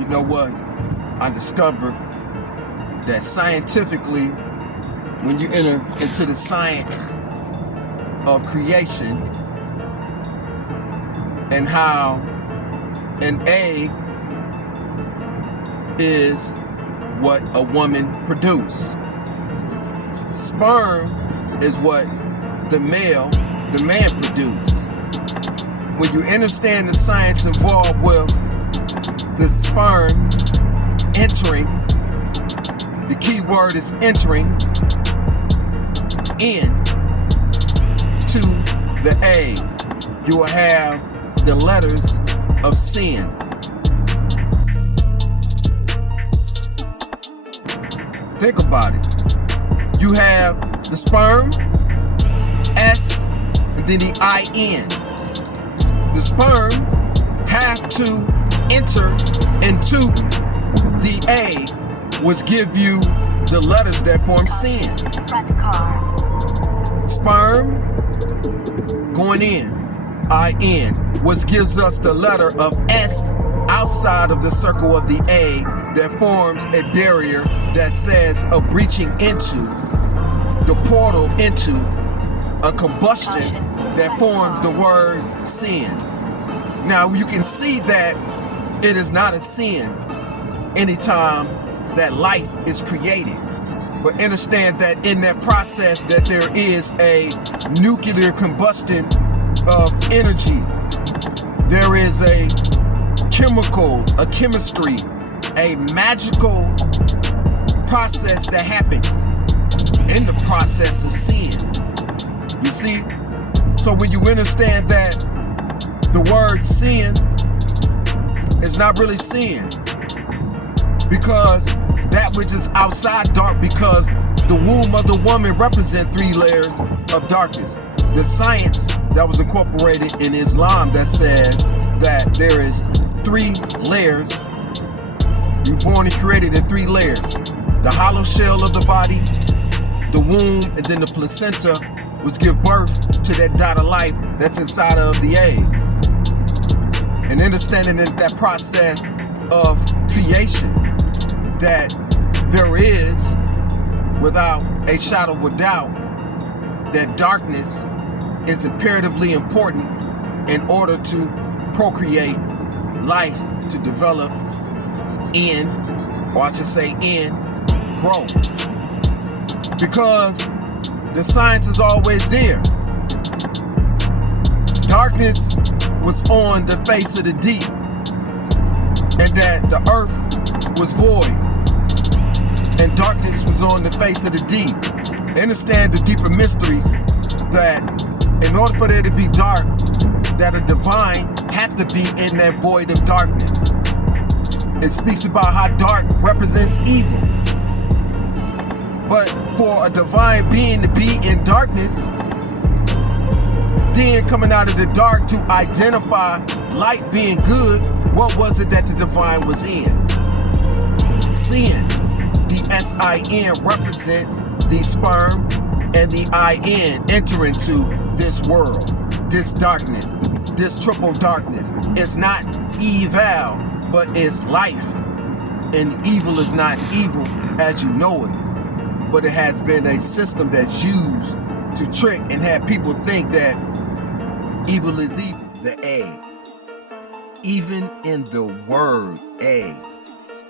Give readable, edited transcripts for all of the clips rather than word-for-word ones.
You know what? I discovered that scientifically, when you enter into the science of creation and how an egg is what a woman produces. Sperm is what the man produces. When you understand the science involved with the sperm entering, the key word is entering into the egg, you will have the letters of sin. Think about it. You have the sperm, S, and then the I-N. The sperm have to enter into the egg, which give you the letters that form sin. Front car. Sperm going in, I-N, which gives us the letter of S outside of the circle of the egg that forms a barrier that says a breaching into, the portal into a combustion that forms the word sin. Now you can see that it is not a sin anytime that life is created. But understand that in that process that there is a nuclear combustion of energy. There is a chemical, a chemistry, a magical process that happens in the process of sin. You see? So when you understand that the word sin is not really sin, because that which is outside dark, because the womb of the woman represents 3 layers of darkness. The science that was incorporated in Islam that says that there is 3 layers. You're born and created in 3 layers. The hollow shell of the body, the womb, and then the placenta, which give birth to that dot of life that's inside of the egg. And understanding that process of creation, that there is, without a shadow of a doubt, that darkness is imperatively important in order to procreate life, to develop in, or I should say in, grow. Because the science is always there. Darkness was on the face of the deep, and that the earth was void, and darkness was on the face of the deep. Understand the deeper mysteries, that in order for there to be dark, that a divine have to be in that void of darkness. It speaks about how dark represents evil. But for a divine being to be in darkness, then coming out of the dark to identify light being good, what was it that the divine was in? Sin. The S-I-N represents the sperm, and the I-N enter into this world, this darkness, this triple darkness. It's not evil, but it's life. And evil is not evil as you know it, but it has been a system that's used to trick and have people think that evil is evil. The A. Even in the word A,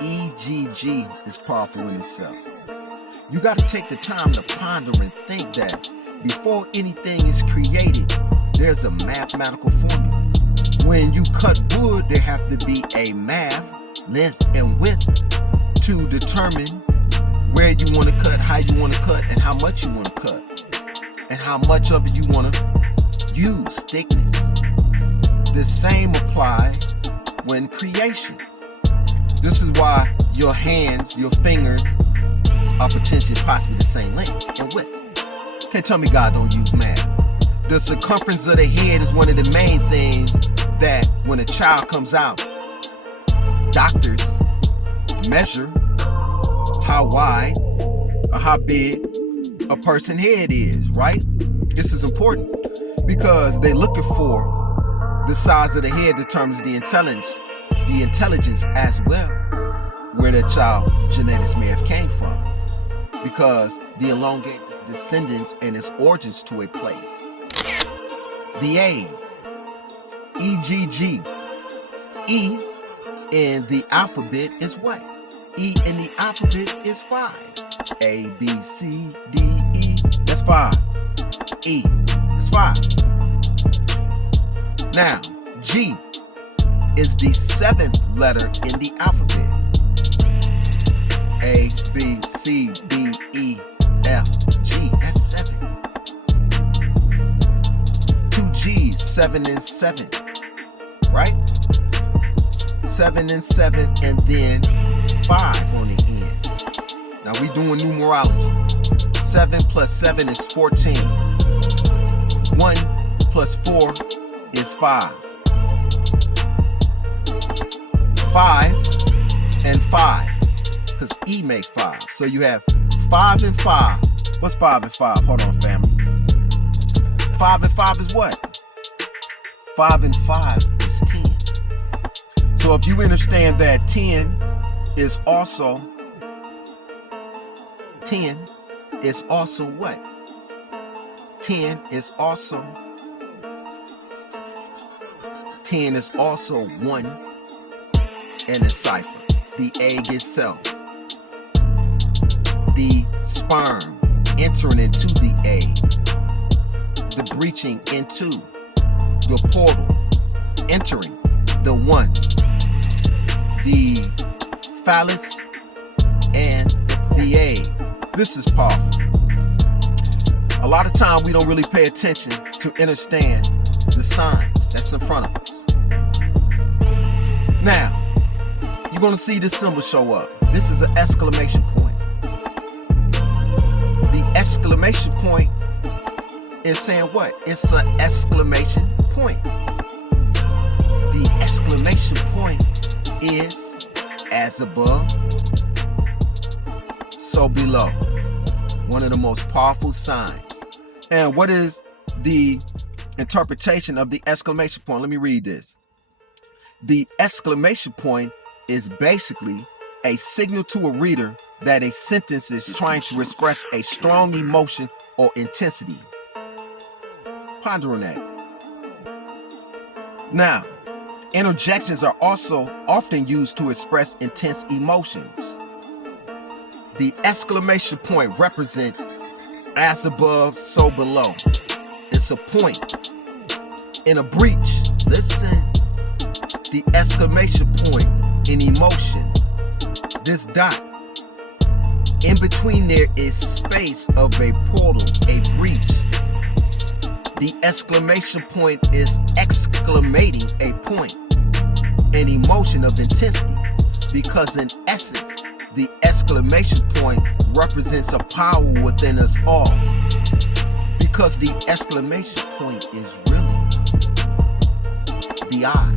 E-G-G is powerful in itself. You got to take the time to ponder and think that before anything is created, there's a mathematical formula. When you cut wood, there have to be a math, length and width, to determine where you want to cut, how you want to cut, and how much you want to cut, and how much of it you want to use, thickness. The same applies when creation. This is why your hands, your fingers are potentially possibly the same length and width. Can't tell me God don't use math. The circumference of the head is one of the main things that when a child comes out, doctors measure how wide or how big a person's head is, right? This is important because they're looking for the size of the head determines the intelligence the intelligence as well, where that child genetics may have came from, because the elongated descendants and its origins to a place. The A, EGG. E in the alphabet is what? E in the alphabet is 5. A, B, C, D, E, that's 5. E, that's 5. Now, G is the 7th letter in the alphabet. A, B, C, D, E, F, G, that's 7. 2 G's, 7 and 7, right? 7 and 7, and then 5 on the end. Now we doing numerology. 7 plus 7 is 14. 1 plus 4 is 5. 5 and 5, because E makes 5. So you have 5 and 5. What's 5 and 5? Hold on, family. 5 and 5 is what? 5 and 5 is 10. So if you understand that 10 is also what? 10 is also 1 in a cipher. The egg itself, the sperm entering into the egg, the breaching into the portal, entering the 1, the phallus and the egg. This is powerful. A lot of time we don't really pay attention to understand the signs that's in front of us. Now, you're going to see this symbol show up. This is an exclamation point. The exclamation point is saying what? It's an exclamation point. The exclamation point is as above, so below. One of the most powerful signs. And what is the interpretation of the exclamation point? Let me read this. The exclamation point is basically a signal to a reader that a sentence is trying to express a strong emotion or intensity. Ponder on that. Now, interjections are also often used to express intense emotions. The exclamation point represents as above, so below. It's a point in a breach. Listen, the exclamation point in emotion, this dot, in between there is space of a portal, a breach. The exclamation point is exclamating a point, an emotion of intensity, because in essence, the exclamation point represents a power within us all, because the exclamation point is really the I.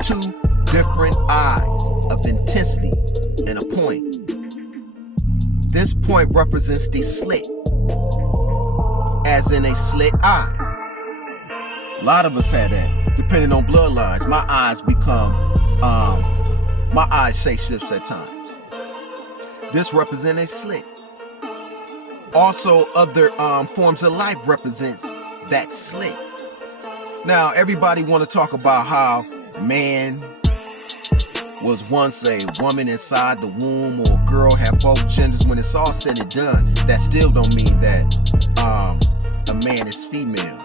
Two different eyes of intensity in a point. This point represents the slit, as in a slit eye. A lot of us had that, depending on bloodlines. My eyes shape shifts at times. This represents a slit. Also, other forms of life represents that slit. Now, everybody want to talk about how man was once a woman inside the womb, or a girl had both genders. When it's all said and done, that still don't mean that a man is female.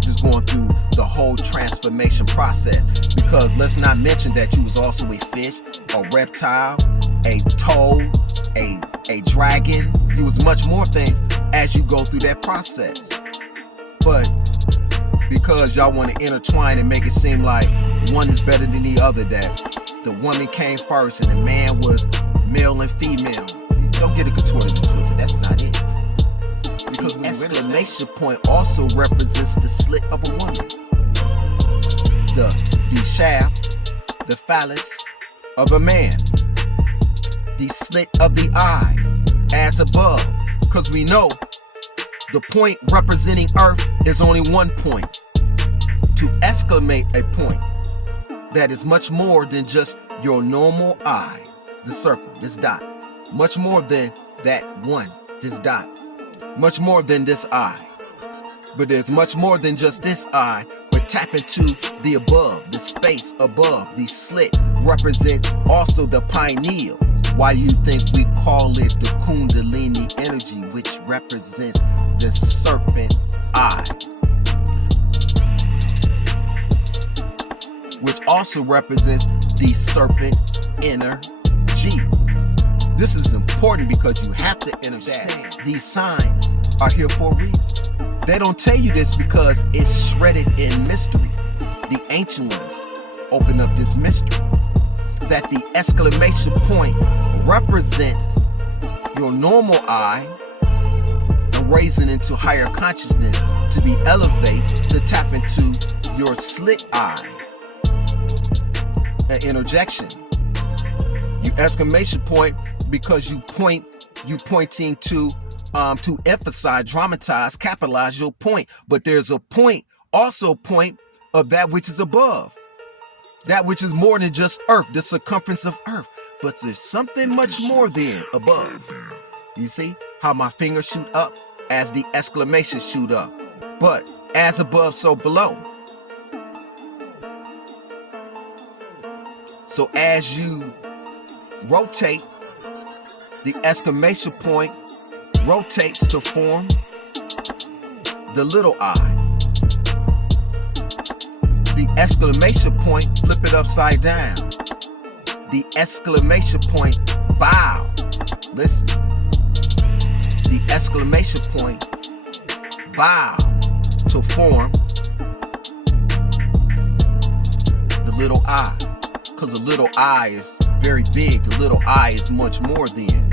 Just going through the whole transformation process, because let's not mention that you was also a fish, a reptile, a toad, a dragon. You was much more things as you go through that process. But because y'all want to intertwine and make it seem like one is better than the other, that the woman came first and the man was male and female, don't get it contorted and twisted. That's not it. Because the exclamation point also represents the slit of a woman, the shaft, the phallus of a man, the slit of the eye as above, because we know The point representing Earth is only one point. To exclamate a point that is much more than just your normal eye, the circle, this dot, much more than that one, this dot, much more than this eye. But there's much more than just this eye, but tap into the above, the space above. The slit represent also the pineal. Why you think we call it the Kundalini energy, which represents the serpent eye, which also represents the serpent energy. This is important because you have to understand these signs are here for a reason. They don't tell you this because it's shredded in mystery. The ancient ones open up this mystery that the exclamation point represents your normal eye and raising into higher consciousness to be elevated, to tap into your slit eye, an interjection. You exclamation point because you pointing to emphasize, dramatize, capitalize your point. But there's a point, also point of that which is above, that which is more than just Earth, the circumference of Earth. But there's something much more than above. You see how my fingers shoot up as the exclamation shoot up. But as above, so below. So as you rotate, the exclamation point rotates to form the little eye. The exclamation point, flip it upside down. The exclamation point, bow. Listen. The exclamation point, bow to form the little eye. Because the little eye is very big. The little eye is much more than.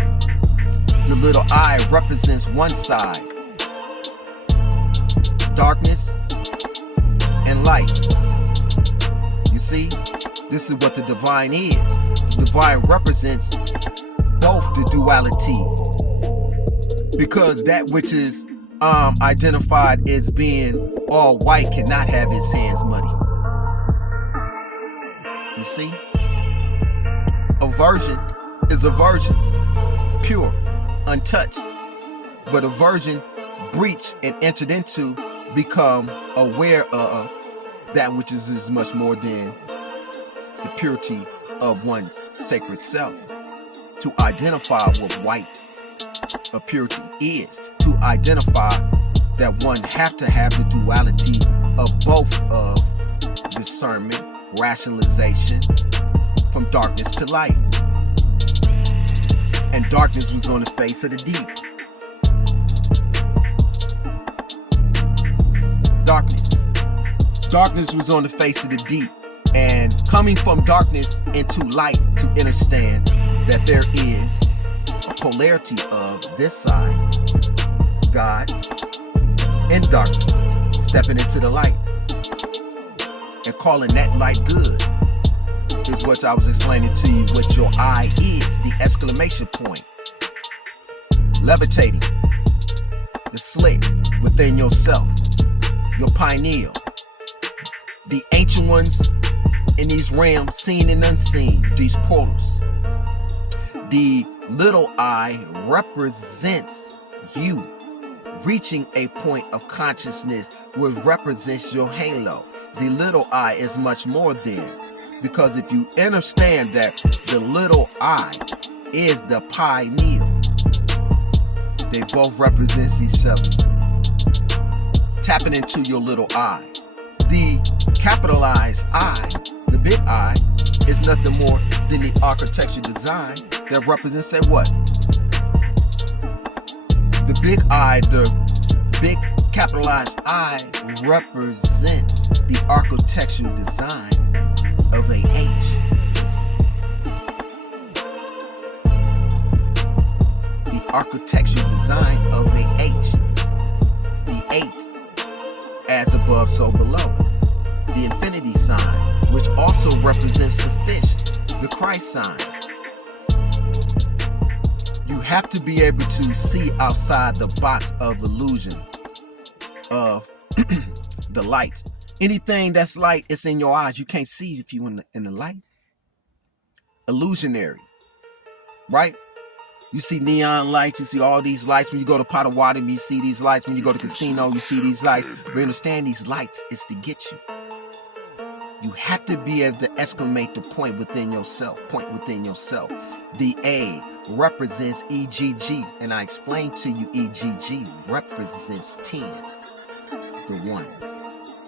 The little eye represents one side, darkness and light. You see, this is what the divine is. The divine represents both the duality, because that which is identified as being all white cannot have his hands muddy. You see, a virgin is a virgin, pure, untouched. But a virgin breached and entered into, become aware of that which is much more than the purity of one's sacred self. To identify what white of purity is, to identify that one have to have the duality of both of discernment, rationalization, from darkness to light. And darkness was on the face of the deep. Darkness was on the face of the deep. And coming from darkness into light, to understand that there is a polarity of this side, God, and darkness, stepping into the light and calling that light good, is what I was explaining to you. What your eye is, the exclamation point, levitating, the slit within yourself, your pineal. The ancient ones in these realms, seen and unseen, these portals. The little eye represents you reaching a point of consciousness, which represents your halo. The little eye is much more than, because if you understand that the little eye is the pineal, they both represent each other. Tapping into your little eye. The capitalized eye, the big eye, is nothing more than the architecture design that represents, say what? The big eye, the big capitalized I, represents the architectural design of a H. The architectural design of a H. The 8, as above, so below. The infinity sign, which also represents the fish, the Christ sign. You have to be able to see outside the box of illusion of the light. Anything that's light, it's in your eyes. You can't see if you in the light. Illusionary, right? You see neon lights, you see all these lights. When you go to Potawatomi, you see these lights. When you go to casino, you see these lights. But understand, these lights is to get you. You have to be able to exclamate the point within yourself. Point within yourself. The A represents EGG. And I explained to you EGG represents 10. The 1.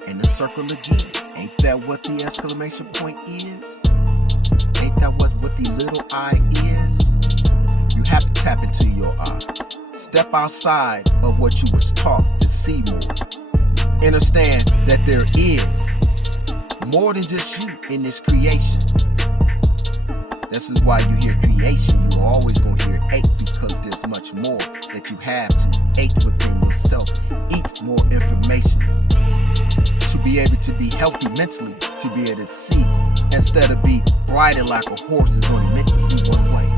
And the circle again. Ain't that what the exclamation point is? Ain't that what the little I is? You have to tap into your eye. Step outside of what you was taught to see more. Understand that there is more than just you in this creation. This is why you hear creation. You're always going to hear 8 because there's much more that you have to 8 within yourself. Eat more information to be able to be healthy mentally, to be able to see instead of be blinded like a horse is only meant to see one way.